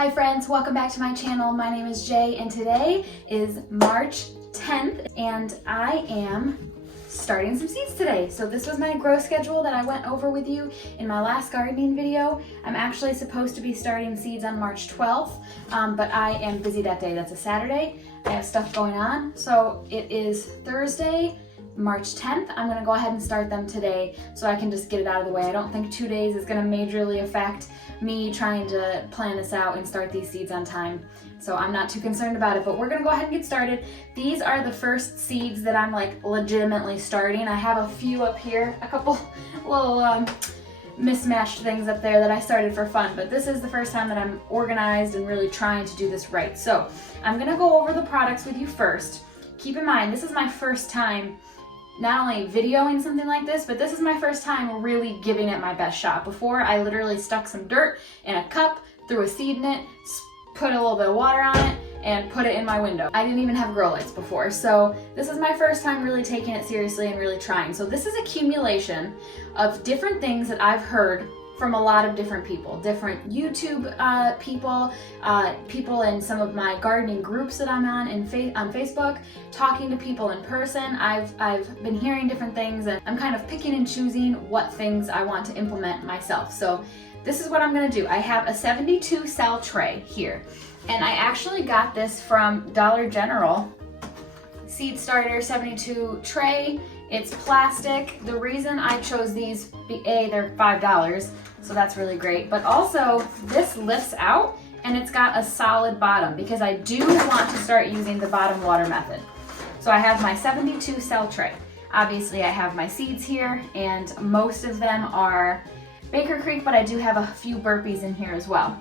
Hi friends, welcome back to my channel. My name is Jay and today is March 10th and I am starting some seeds today. So this was my grow schedule that I went over with you in my last gardening video. I'm actually supposed to be starting seeds on March 12th, but I am busy that day. That's a Saturday. I have stuff going on. So it is Thursday, March 10th. I'm gonna go ahead and start them today so I can just get it out of the way. I don't think 2 days is gonna majorly affect me trying to plan this out and start these seeds on time. So I'm not too concerned about it, but we're gonna go ahead and get started. These are the first seeds that I'm like legitimately starting. I have a few up here, a couple little mismatched things up there that I started for fun, but this is the first time that I'm organized and really trying to do this right. So I'm gonna go over the products with you first. Keep in mind, this is my first time not only videoing something like this, but this is my first time really giving it my best shot. Before, I literally stuck some dirt in a cup, threw a seed in it, put a little bit of water on it, and put it in my window. I didn't even have grow lights before, so this is my first time really taking it seriously and really trying. So this is accumulation of different things that I've heard from a lot of different people, different YouTube people, people in some of my gardening groups that I'm on Facebook, talking to people in person. I've been hearing different things and I'm kind of picking and choosing what things I want to implement myself. So this is what I'm gonna do. I have a 72 cell tray here, and I actually got this from Dollar General. Seed starter 72 tray. It's plastic. The reason I chose these, they're $5, so that's really great. But also, this lifts out and it's got a solid bottom because I do want to start using the bottom water method. So I have my 72 cell tray. Obviously, I have my seeds here, and most of them are Baker Creek, but I do have a few Burpees in here as well.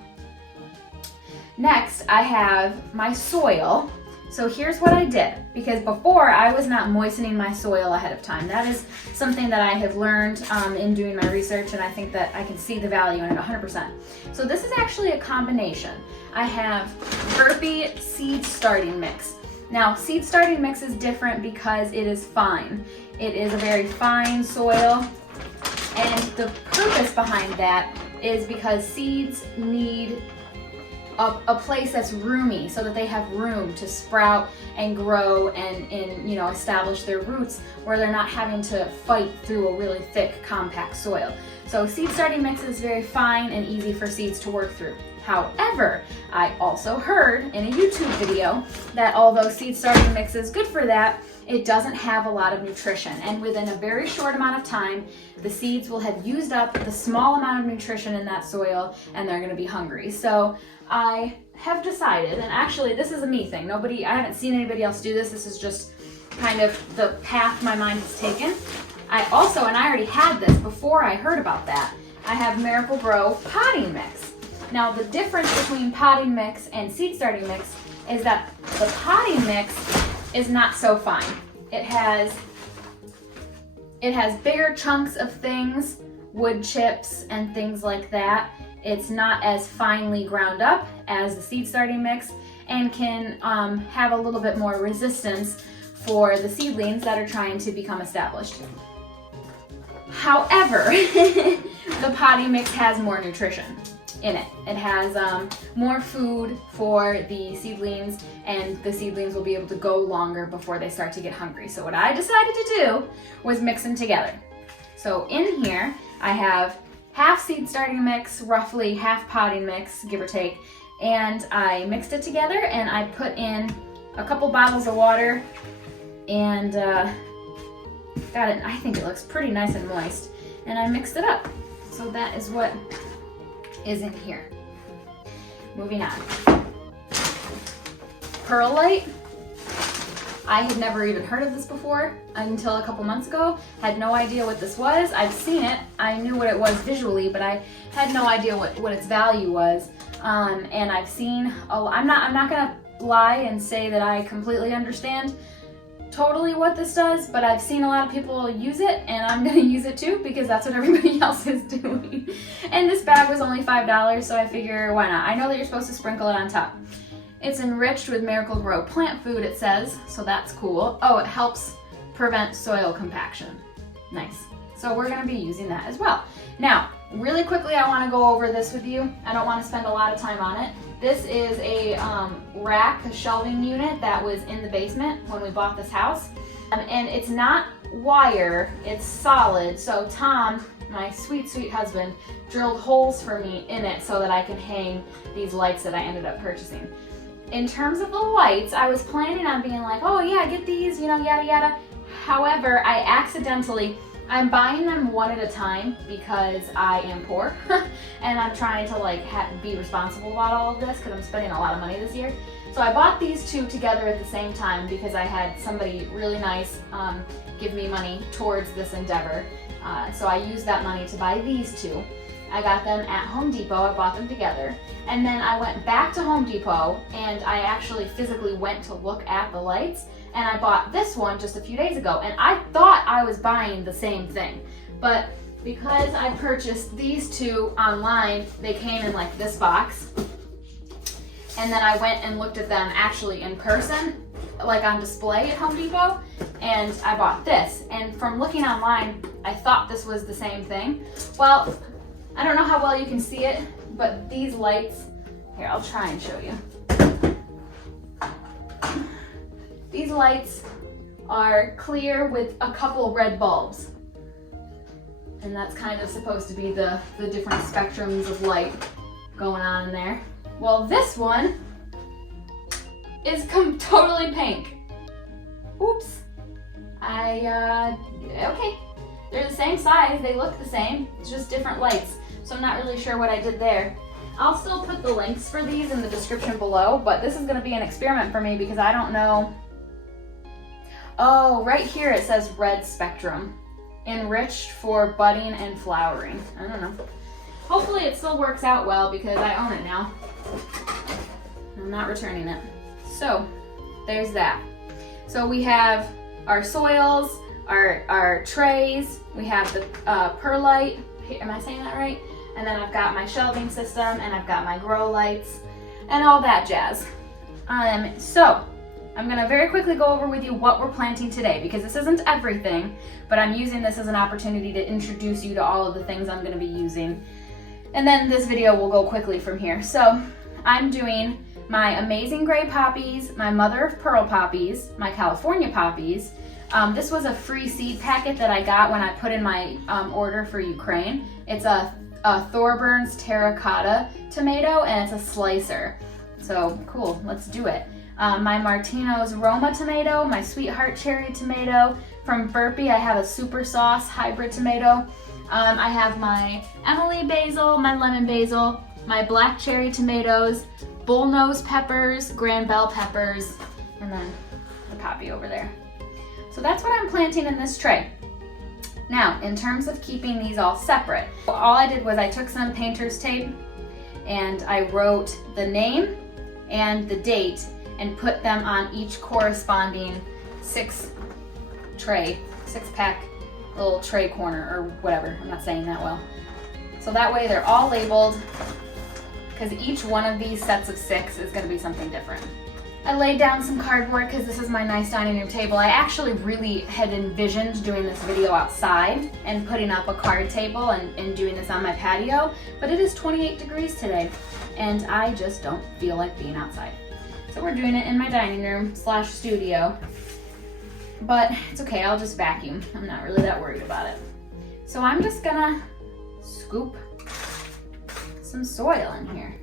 Next, I have my soil. So here's what I did, because before I was not moistening my soil ahead of time. That is something that I have learned in doing my research, and I think that I can see the value in it 100%. So this is actually a combination. I have Burpee seed starting mix. Now, seed starting mix is different because it is fine. It is a very fine soil, and the purpose behind that is because seeds need a place that's roomy so that they have room to sprout and grow and establish their roots where they're not having to fight through a really thick, compact soil. So seed starting mix is very fine and easy for seeds to work through. However, I also heard in a YouTube video that although seed starting mix is good for that, it doesn't have a lot of nutrition. And within a very short amount of time, the seeds will have used up the small amount of nutrition in that soil and they're gonna be hungry. So I have decided, and actually this is a me thing. I haven't seen anybody else do this. This is just kind of the path my mind has taken. I already had this before I heard about that, I have Miracle-Gro potting mix. Now the difference between potting mix and seed starting mix is that the potting mix is not so fine. It has bigger chunks of things, wood chips and things like that. It's not as finely ground up as the seed starting mix and can have a little bit more resistance for the seedlings that are trying to become established. However, the potting mix has more nutrition in it. It has more food for the seedlings, and the seedlings will be able to go longer before they start to get hungry. So what I decided to do was mix them together. So in here, I have half seed starting mix, roughly half potting mix, give or take, and I mixed it together and I put in a couple bottles of water and got it. I think it looks pretty nice and moist, and I mixed it up. So that is what is in here. Moving on. Perlite. I had never even heard of this before until a couple months ago. Had no idea what this was. I've seen it. I knew what it was visually, but I had no idea what its value was. And I've seen I'm not gonna lie and say that I completely understand totally what this does, but I've seen a lot of people use it, and I'm gonna use it too because that's what everybody else is doing. And this bag was only $5, so I figure why not? I know that you're supposed to sprinkle it on top. It's enriched with Miracle-Gro plant food, it says, so that's cool. Oh, it helps prevent soil compaction. Nice. So we're gonna be using that as well. Now, really quickly, I want to go over this with you. I don't want to spend a lot of time on it. This is a rack, a shelving unit that was in the basement when we bought this house. And it's not wire, it's solid. So Tom, my sweet, sweet husband, drilled holes for me in it so that I can hang these lights that I ended up purchasing. In terms of the lights, I was planning on being like, oh yeah, get these, you know, yada yada. However, I'm buying them one at a time because I am poor and I'm trying to like be responsible about all of this because I'm spending a lot of money this year. So I bought these two together at the same time because I had somebody really nice give me money towards this endeavor. So I used that money to buy these two. I got them at Home Depot, I bought them together. And then I went back to Home Depot and I actually physically went to look at the lights, and I bought this one just a few days ago. And I thought I was buying the same thing. But because I purchased these two online, they came in like this box. And then I went and looked at them actually in person, like on display at Home Depot, and I bought this. And from looking online, I thought this was the same thing. Well, I don't know how well you can see it, but these lights, here, I'll try and show you. These lights are clear with a couple red bulbs. And that's kind of supposed to be the different spectrums of light going on in there. Well, this one is totally pink. Oops. Okay. They're the same size, they look the same, it's just different lights. So I'm not really sure what I did there. I'll still put the links for these in the description below, but this is gonna be an experiment for me because I don't know. Oh, right here it says red spectrum. Enriched for budding and flowering. I don't know. Hopefully it still works out well because I own it now. I'm not returning it. So there's that. So we have our soils, our trays, we have the perlite, am I saying that right? And then I've got my shelving system and I've got my grow lights and all that jazz. So I'm gonna very quickly go over with you what we're planting today because this isn't everything, but I'm using this as an opportunity to introduce you to all of the things I'm gonna be using. And then this video will go quickly from here. So I'm doing my amazing gray poppies, my mother of pearl poppies, my California poppies. This was a free seed packet that I got when I put in my order for Ukraine. It's a Thorburns terracotta tomato and it's a slicer. So cool, let's do it. My Martino's Roma tomato, my Sweetheart cherry tomato. From Burpee, I have a super sauce hybrid tomato. I have my Emily basil, my lemon basil, my black cherry tomatoes, bullnose peppers, grand bell peppers, and then the poppy over there. So that's what I'm planting in this tray. Now, in terms of keeping these all separate, all I did was I took some painter's tape and I wrote the name and the date and put them on each corresponding six-pack little tray corner or whatever. I'm not saying that well. So that way they're all labeled because each one of these sets of 6 is going to be something different. I laid down some cardboard because this is my nice dining room table. I actually really had envisioned doing this video outside and putting up a card table and doing this on my patio, but it is 28 degrees today and I just don't feel like being outside. So we're doing it in my dining room / studio, but it's okay, I'll just vacuum. I'm not really that worried about it. So I'm just gonna scoop some soil in here.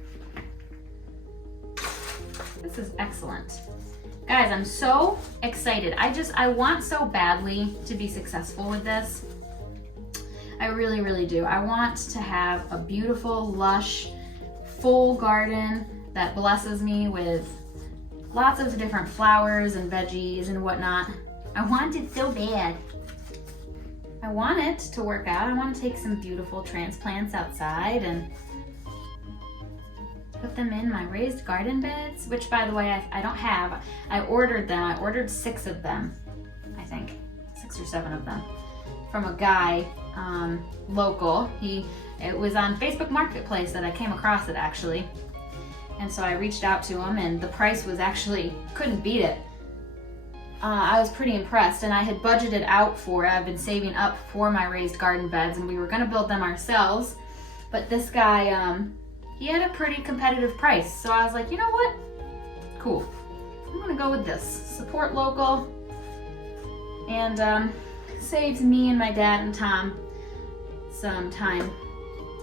This is excellent. Guys, I'm so excited. I want so badly to be successful with this. I really, really do. I want to have a beautiful, lush, full garden that blesses me with lots of different flowers and veggies and whatnot. I want it so bad. I want it to work out. I want to take some beautiful transplants outside and put them in my raised garden beds, which by the way, I don't have. I ordered them. I ordered 6 of them, I think, 6 or 7 of them from a guy local. It was on Facebook Marketplace that I came across it actually. And so I reached out to him and the price was actually, couldn't beat it. I was pretty impressed and I had budgeted out for it. I've been saving up for my raised garden beds and we were gonna build them ourselves. But this guy, he had a pretty competitive price. So I was like, you know what? Cool. I'm gonna go with this. Support local, and saves me and my dad and Tom some time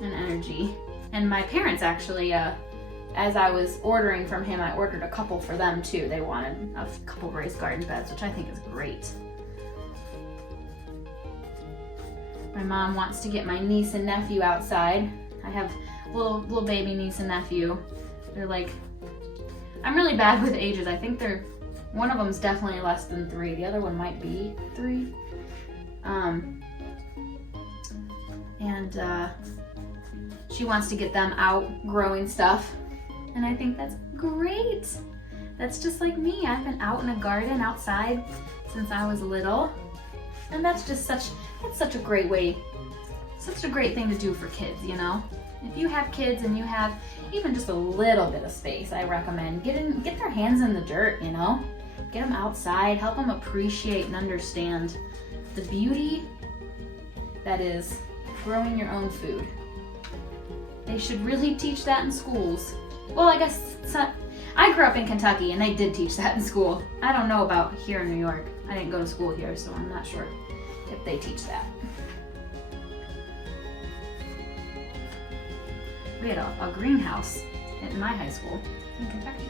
and energy. And my parents actually, as I was ordering from him, I ordered a couple for them too. They wanted a couple raised garden beds, which I think is great. My mom wants to get my niece and nephew outside. I have little baby niece and nephew. They're like, I'm really bad with ages. I think one of them's definitely less than 3. The other one might be 3. She wants to get them out growing stuff. And I think that's great. That's just like me. I've been out in a garden outside since I was little. And that's just such a great way, such a great thing to do for kids, you know? If you have kids and you have even just a little bit of space, I recommend get their hands in the dirt, you know? Get them outside, help them appreciate and understand the beauty that is growing your own food. They should really teach that in schools. Well, I guess I grew up in Kentucky and they did teach that in school. I don't know about here in New York. I didn't go to school here, so I'm not sure if they teach that. We had a greenhouse in my high school in Kentucky.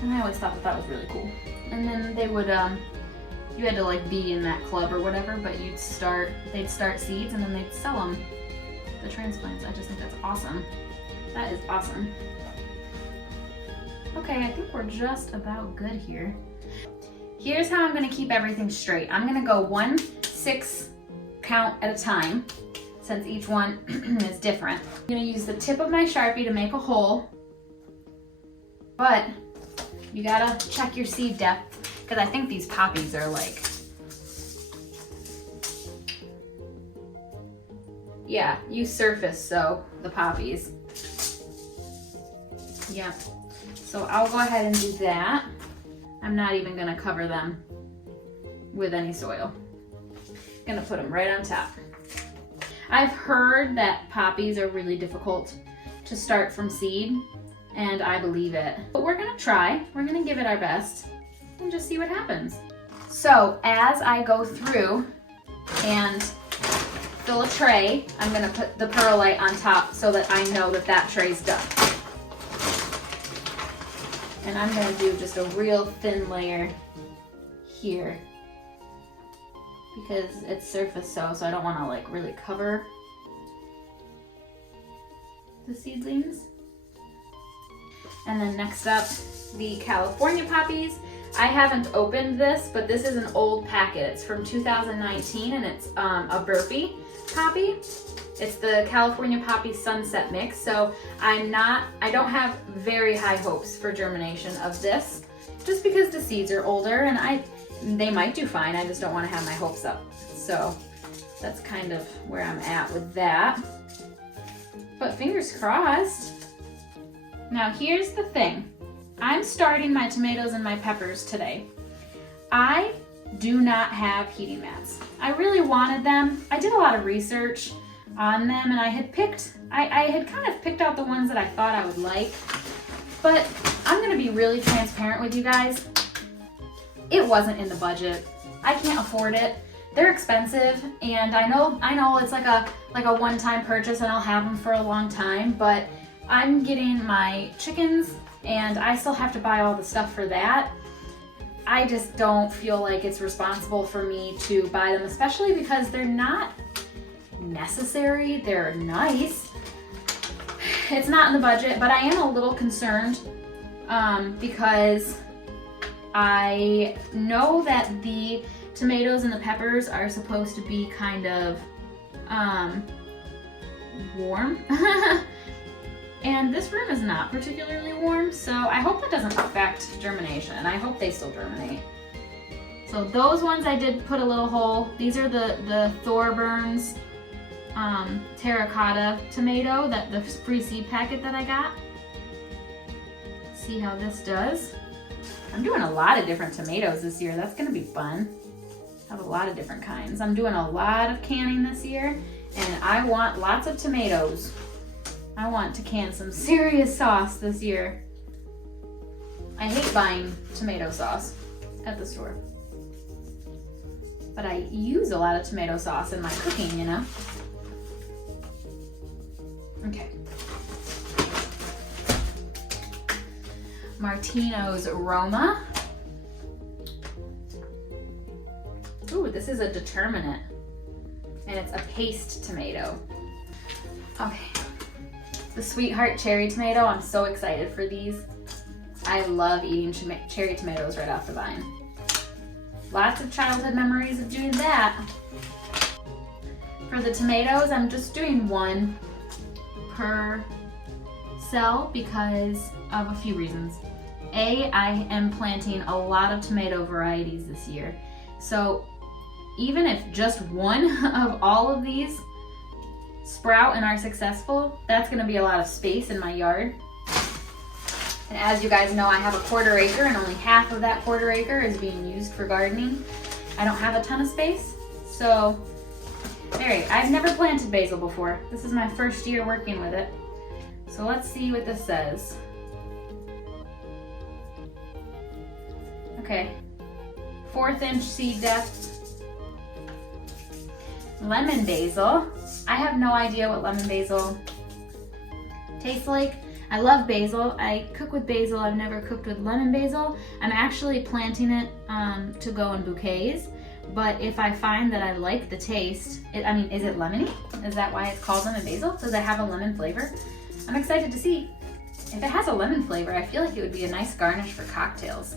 And I always thought that was really cool. And then they would, you had to like be in that club or whatever, but they'd start seeds and then they'd sell them, the transplants. I just think that's awesome. That is awesome. Okay, I think we're just about good here. Here's how I'm gonna keep everything straight. I'm gonna go 1 6 count at a time, since each one is different. I'm gonna use the tip of my Sharpie to make a hole, but you gotta check your seed depth, because I think these poppies are like, yeah, you surface sow the poppies. Yeah, so I'll go ahead and do that. I'm not even gonna cover them with any soil. Gonna put them right on top. I've heard that poppies are really difficult to start from seed, and I believe it. But we're gonna try. We're gonna give it our best and just see what happens. So as I go through and fill a tray, I'm gonna put the perlite on top so that I know that that tray's done. And I'm gonna do just a real thin layer here because it's surface sow, so I don't wanna like really cover the seedlings. And then next up, the California poppies. I haven't opened this, but this is an old packet. It's from 2019 and it's a Burpee poppy. It's the California Poppy Sunset Mix, so I don't have very high hopes for germination of this, just because the seeds are older and they might do fine. I just don't want to have my hopes up. So that's kind of where I'm at with that. But fingers crossed. Now here's the thing. I'm starting my tomatoes and my peppers today. I do not have heating mats. I really wanted them. I did a lot of research on them and I had kind of picked out the ones that I thought I would like, but I'm gonna be really transparent with you guys. It wasn't in the budget. I can't afford it. They're expensive, and I know it's like a one-time purchase and I'll have them for a long time, but I'm getting my chickens and I still have to buy all the stuff for that. I just don't feel like it's responsible for me to buy them, especially because they're not necessary. They're nice. It's not in the budget, but I am a little concerned because I know that the tomatoes and the peppers are supposed to be kind of warm. And this room is not particularly warm, so I hope that doesn't affect germination. I hope they still germinate. So those ones I did put a little hole. These are the Thorburns terracotta tomato, the free seed packet that I got. See how this does. I'm doing a lot of different tomatoes this year. That's gonna be fun. I have a lot of different kinds. I'm doing a lot of canning this year, And I want lots of tomatoes. I want to can some serious sauce this year. I hate buying tomato sauce at the store. But I use a lot of tomato sauce in my cooking, you know? Okay. Martino's Roma. Ooh, this is a determinate. And it's a paste tomato. Okay. The Sweetheart cherry tomato. I'm so excited for these. I love eating cherry tomatoes right off the vine. Lots of childhood memories of doing that. For the tomatoes, I'm just doing one per cell because of a few reasons. A, I am planting a lot of tomato varieties this year. So even if just one of all of these sprout and are successful, that's gonna be a lot of space in my yard. And as you guys know, I have a 1/4 acre and only half of that 1/4 acre is being used for gardening. I don't have a ton of space, so alright, I've never planted basil before. This is my first year working with it. So let's see what this says. Okay, 1/4 inch seed depth. Lemon basil. I have no idea what lemon basil tastes like. I love basil. I cook with basil. I've never cooked with lemon basil. I'm actually planting it to go in bouquets. But if I find that I like the taste, I mean, is it lemony? Is that why it's called lemon basil? Does it have a lemon flavor? I'm excited to see. If it has a lemon flavor, I feel like it would be a nice garnish for cocktails.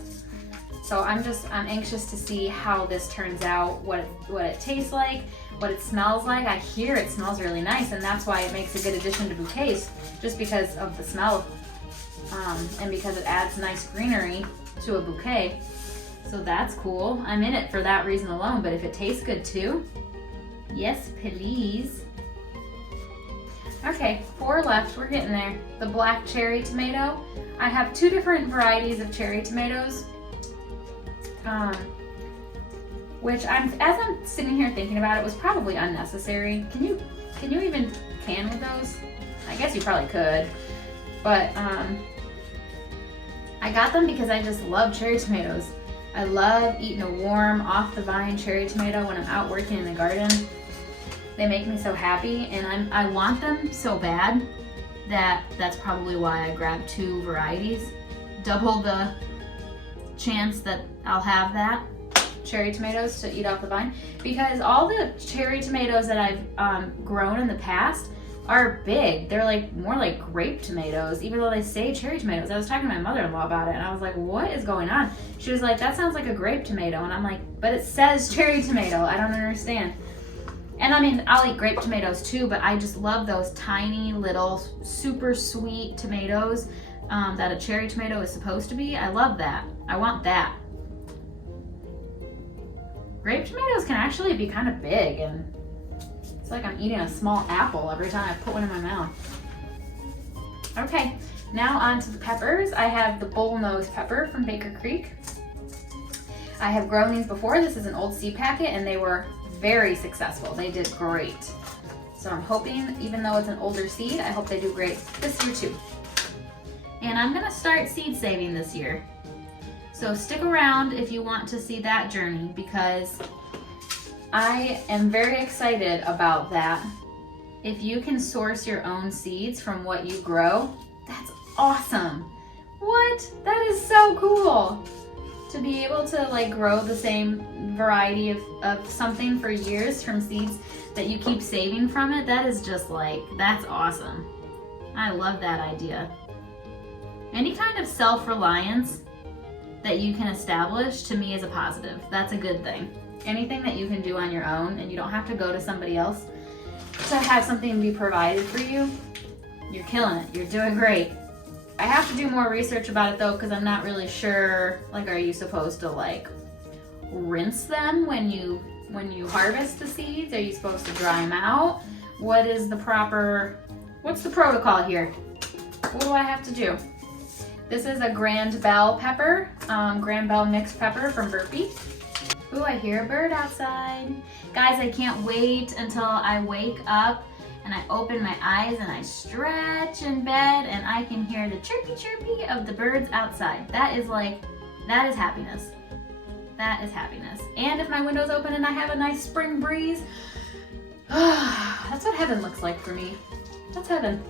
So I'm anxious to see how this turns out, what it tastes like, what it smells like. I hear it smells really nice, and that's why it makes a good addition to bouquets, just because of the smell, and because it adds nice greenery to a bouquet. So that's cool. I'm in it for that reason alone, but if it tastes good too, yes please. Okay, 4 left, we're getting there. The black cherry tomato. I have 2 different varieties of cherry tomatoes. Which as I'm sitting here thinking about it, was probably unnecessary. Can you even can with those? I guess you probably could, but I got them because I just love cherry tomatoes. I love eating a warm, off the vine cherry tomato when I'm out working in the garden. They make me so happy, and I want them so bad that's probably why I grabbed 2 varieties. Double the chance that I'll have that cherry tomatoes to eat off the vine, because all the cherry tomatoes that I've grown in the past are big. They're like more like grape tomatoes, even though they say cherry tomatoes. I was talking to my mother-in-law about it, and I was like, what is going on? She was like, that sounds like a grape tomato. And I'm like, but it says cherry tomato. I don't understand. And I mean, I'll eat grape tomatoes too, but I just love those tiny little super sweet tomatoes that a cherry tomato is supposed to be. I love that. I want that. Grape tomatoes can actually be kind of big, and it's like I'm eating a small apple every time I put one in my mouth. Okay, now on to the peppers. I have the bullnose pepper from Baker Creek. I have grown these before. This is an old seed packet, and they were very successful. They did great. So I'm hoping, even though it's an older seed, I hope they do great this year too. And I'm gonna start seed saving this year. So stick around if you want to see that journey, because I am very excited about that. If you can source your own seeds from what you grow, that's awesome. What? That is so cool. To be able to like grow the same variety of something for years from seeds that you keep saving from it, that is just like, that's awesome. I love that idea. Any kind of self-reliance that you can establish, to me, is a positive. That's a good thing. Anything that you can do on your own and you don't have to go to somebody else to have something be provided for you, you're killing it. You're doing great. I have to do more research about it though, because I'm not really sure, like, are you supposed to like rinse them when you harvest the seeds? Are you supposed to dry them out? What's the protocol here? What do I have to do? This is a Grand Bell pepper, Grand Bell mixed pepper from Burpee. Ooh, I hear a bird outside. Guys, I can't wait until I wake up and I open my eyes and I stretch in bed and I can hear the chirpy chirpy of the birds outside. That is happiness. That is happiness. And if my window's open and I have a nice spring breeze, that's what heaven looks like for me. That's heaven.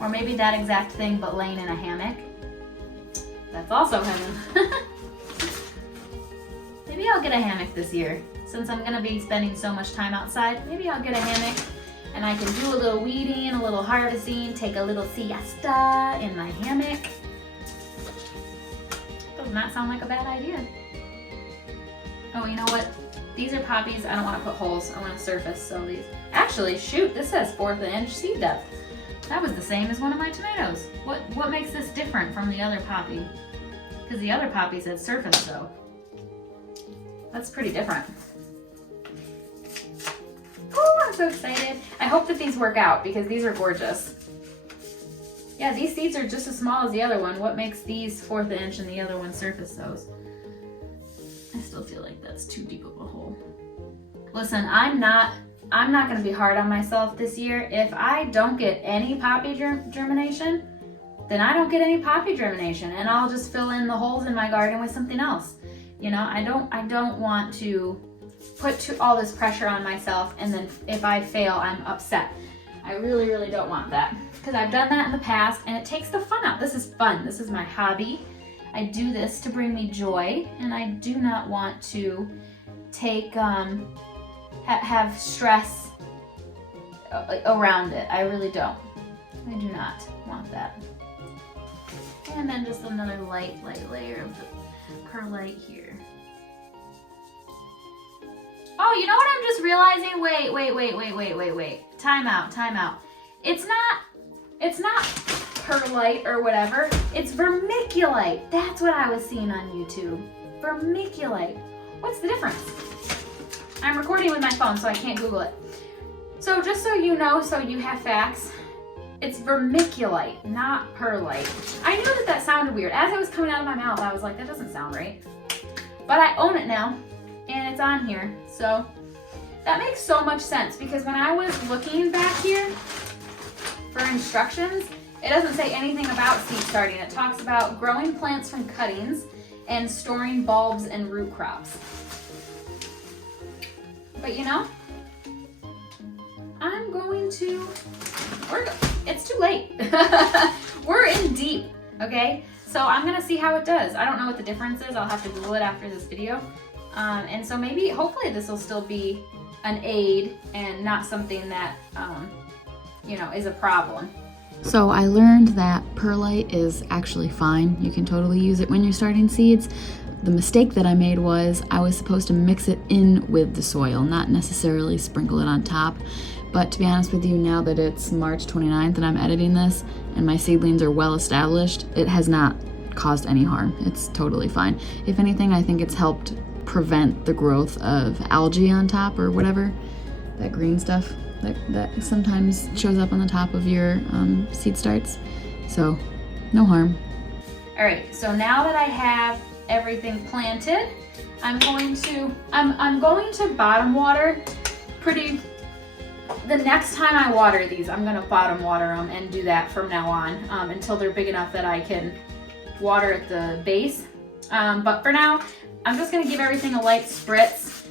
Or maybe that exact thing, but laying in a hammock. That's also heaven. Maybe I'll get a hammock this year. Since I'm gonna be spending so much time outside, maybe I'll get a hammock and I can do a little weeding, a little harvesting, take a little siesta in my hammock. Does not sound like a bad idea. Oh, you know what? These are poppies. I don't want to put holes. I want to surface. So these, actually, shoot, this says 1/4 inch seed depth. That was the same as one of my tomatoes. What makes this different from the other poppy? Because the other poppy said surface though. That's pretty different. Oh, I'm so excited. I hope that these work out because these are gorgeous. Yeah, these seeds are just as small as the other one. What makes these 1/4 inch and the other one surface those? I still feel like that's too deep of a hole. Listen, I'm not gonna be hard on myself this year. If I don't get any poppy germination, then I don't get any poppy germination and I'll just fill in the holes in my garden with something else. You know, I don't want to put all this pressure on myself and then if I fail, I'm upset. I really, really don't want that because I've done that in the past and it takes the fun out. This is fun. This is my hobby. I do this to bring me joy and I do not want to take, have stress around it. I really don't. I do not want that. And then just another light layer of the perlite here. Oh, you know what I'm just realizing? Wait. Time out. It's not perlite or whatever. It's vermiculite. That's what I was seeing on YouTube. Vermiculite. What's the difference? I'm recording with my phone, so I can't Google it. So just so you know, so you have facts, it's vermiculite, not perlite. I knew that sounded weird. As it was coming out of my mouth, I was like, that doesn't sound right. But I own it now, and it's on here. So that makes so much sense because when I was looking back here for instructions, it doesn't say anything about seed starting. It talks about growing plants from cuttings and storing bulbs and root crops. But you know, I'm going to, it's too late. We're in deep, okay? So I'm gonna see how it does. I don't know what the difference is. I'll have to Google it after this video. And so maybe, hopefully this will still be an aid and not something that, you know, is a problem. So I learned that perlite is actually fine. You can totally use it when you're starting seeds. The mistake that I made was I was supposed to mix it in with the soil, not necessarily sprinkle it on top. But to be honest with you, now that it's March 29th and I'm editing this and my seedlings are well established, it has not caused any harm. It's totally fine. If anything, I think it's helped prevent the growth of algae on top or whatever, that green stuff that sometimes shows up on the top of your seed starts. So no harm. All right, so now that I have everything planted, I'm going to bottom water the next time I water these, I'm gonna bottom water them and do that from now on until they're big enough that I can water at the base. But for now, I'm just gonna give everything a light spritz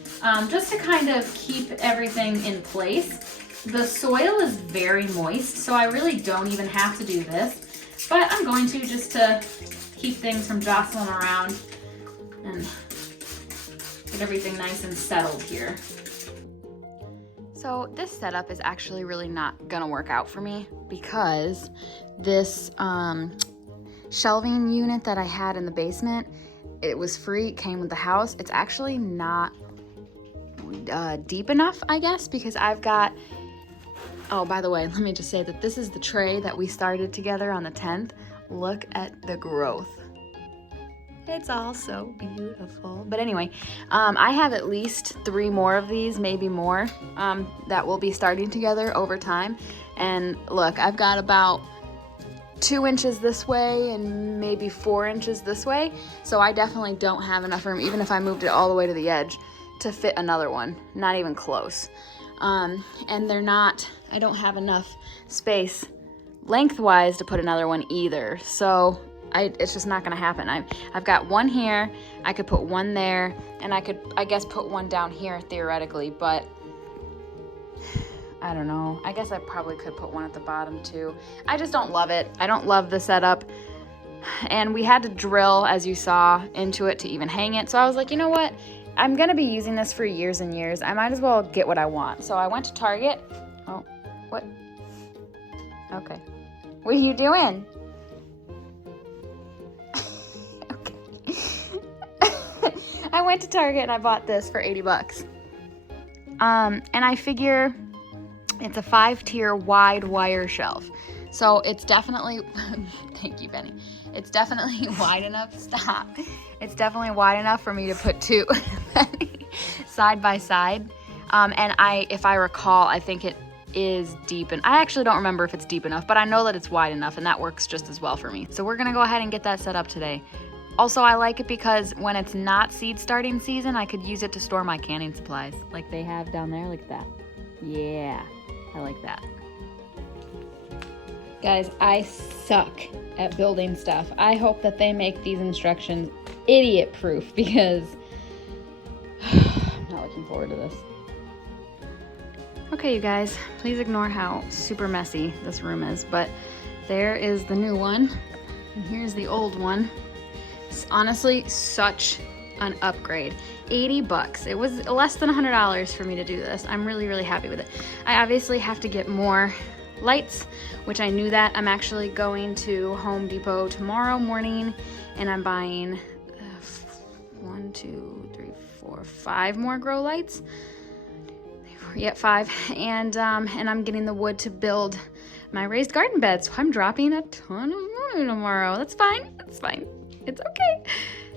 just to kind of keep everything in place. The soil is very moist, so I really don't even have to do this, but I'm going to just to keep things from jostling around and get everything nice and settled here. So this setup is actually really not gonna work out for me because this shelving unit that I had in the basement, it was free, it came with the house. It's actually not deep enough, I guess, because I've got, oh, by the way, let me just say that this is the tray that we started together on the 10th. Look at the growth. It's all so beautiful. But anyway, I have at least 3 more of these, maybe more, that will be starting together over time. And look, I've got about 2 inches this way and maybe 4 inches this way. So I definitely don't have enough room, even if I moved it all the way to the edge, to fit another one. Not even close. And I don't have enough space lengthwise to put another one either. So it's just not gonna happen. I've got one here, I could put one there, and I could, I guess, put one down here theoretically, but I don't know. I guess I probably could put one at the bottom too. I just don't love it. I don't love the setup. And we had to drill, as you saw, into it to even hang it. So I was like, you know what? I'm gonna be using this for years and years. I might as well get what I want. So I went to Target. Oh, what? Okay. What are you doing? Okay. I went to Target and I bought this for 80 bucks. And I figure it's a 5-tier wide wire shelf. So it's definitely, thank you, Benny. It's definitely wide enough, stop. It's definitely wide enough for me to put 2 side by side. And if I recall, I think it is deep, and I actually don't remember if it's deep enough, but I know that it's wide enough, and that works just as well for me. So we're gonna go ahead and get that set up today. Also, I like it because when it's not seed starting season, I could use it to store my canning supplies like they have down there. Look at that. Yeah, I like that. Guys, I suck at building stuff. I hope that they make these instructions idiot-proof because I'm not looking forward to this. Okay, you guys, please ignore how super messy this room is, but there is the new one, and here's the old one. It's honestly such an upgrade. 80 bucks. It was less than $100 for me to do this. I'm really, really happy with it. I obviously have to get more lights, which I knew that. I'm actually going to Home Depot tomorrow morning, and I'm buying 5 more grow lights. Yep, 5, and I'm getting the wood to build my raised garden bed, so I'm dropping a ton of money tomorrow. That's fine, it's okay.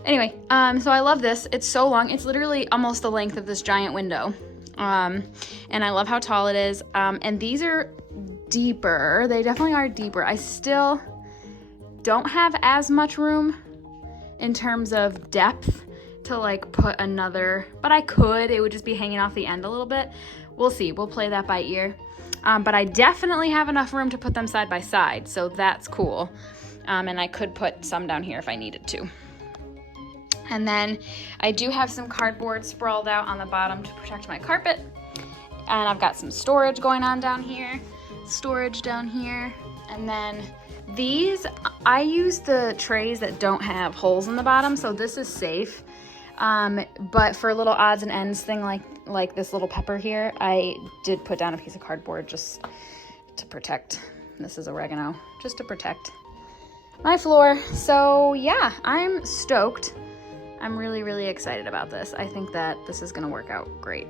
Anyway, so I love this. It's so long. It's literally almost the length of this giant window, and I love how tall it is, and these are deeper. They definitely are deeper. I still don't have as much room in terms of depth to like put another, but I could. It would just be hanging off the end a little bit. We'll see. We'll play that by ear. But I definitely have enough room to put them side by side, so that's cool. And I could put some down here if I needed to. And then I do have some cardboard sprawled out on the bottom to protect my carpet. And I've got some storage going on down here, storage down here. And then these, I use the trays that don't have holes in the bottom, so this is safe. But for little odds and ends thing like this little pepper here, I did put down a piece of cardboard just to protect. This is oregano, just to protect my floor. So yeah, I'm stoked. I'm really, really excited about this. I think that this is gonna work out great.